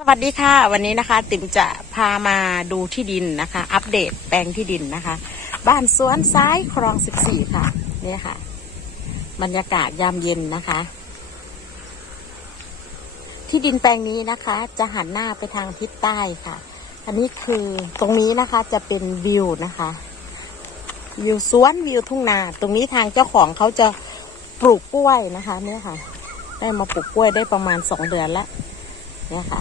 สวัสดีค่ะ วันนี้นะคะ ติ๋มจะพามาดูที่ดินนะคะ อัปเดตแปลงที่ดินนะคะ บ้านสวนซ้ายคลอง14ค่ะ นี่ค่ะ บรรยากาศยามเย็นนะคะ ที่ดินแปลงนี้นะคะ จะหันหน้าไปทางทิศใต้ค่ะ อันนี้คือตรงนี้นะคะจะเป็นวิวนะคะวิวสวนวิวทุ่งนา ตรงนี้ทางเจ้าของเขาจะปลูกกล้วยนะคะ เนี่ยค่ะ ได้มาปลูกกล้วยได้ประมาณสองเดือนแล้ว เนี่ยค่ะ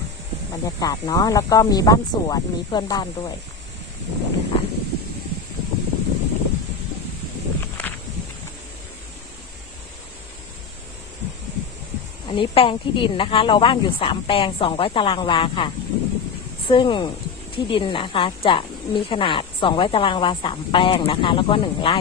บรรยากาศเนาะแล้วก็มีบ้านสวนมีเพื่อนบ้านด้วยเห็นไหมคะอันนี้แปลงที่ดินนะคะ เราบ้านอยู่สามแปลงสองร้อยตารางวาค่ะ ซึ่ง ที่ดินนะคะ จะมีขนาด 200 ตารางวาสามแปลงนะคะ แล้วก็หนึ่งไร่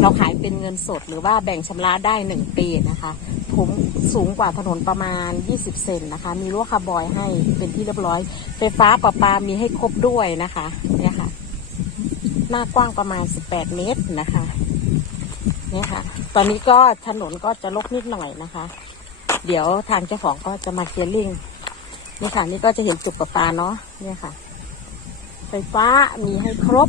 เราขายเป็นเงินสดหรือว่าแบ่งชำระได้หนึ่งปีนะคะผมสูงกว่าถนนประมาณ 20 เซนนะคะ มีรั้วคาร์บอยให้เป็นที่เรียบร้อย ไฟฟ้าประปามีให้ครบด้วยนะคะ เนี่ยค่ะ หน้ากว้างประมาณ 18 เมตรนะคะ เนี่ยค่ะ ตอนนี้ก็ถนนก็จะลกนิดหน่อยนะคะ เดี๋ยวทางเจ้าของก็จะมาเคลียร์ลิงนี่ค่ะ นี่ก็จะเห็นจุดประปาเนาะ เนี่ยค่ะ ฟฟ้ามีให้ครบ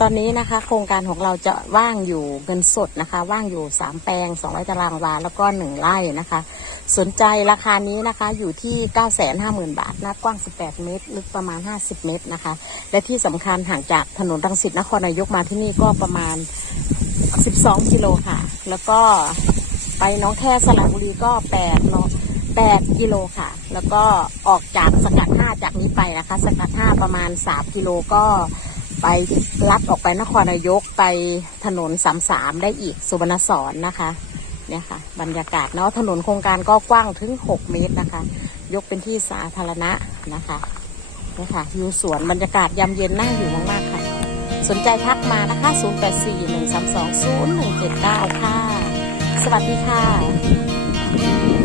ตอนนี้นะคะ โครงการของเราจะว่างอยู่เงินสดนะคะ ว่างอยู่สามแปลงสองร้อยตารางวา แล้วก็หนึ่งไร่นะคะ สนใจราคานี้นะคะอยู่ที่เก้าแสนห้าหมื่นบาทหน้ากว้างสิบแปดเมตร ลึกประมาณห้าสิบเมตรนะคะ และที่สำคัญห่างจากถนนรังสิตนครนายกมาที่นี่ก็ประมาณสิบสองกิโลค่ะ แล้วก็ ไปน้องแค่สระบุรีก็แปดเนาะแปดกิโลค่ะ แล้วก็ออกจากสกัดห้าจากนี้ไปนะคะ สกัดห้าประมาณสามกิโลก็ไปลัดออกไปนครนายกไปถนนสามสามได้อีกสุวรรณสอนนะคะเนี่ยค่ะ บรรยากาศเนาะถนนโครงการก็กว้างถึงหกเมตรนะคะ ยกเป็นที่สาธารณะนะคะเนี่ยค่ะอยู่สวนบรรยากาศยามเย็นน่าอยู่มาก ๆ ค่ะ สนใจทักมานะคะ 0841320179 ค่ะ สวัสดีค่ะ